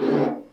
어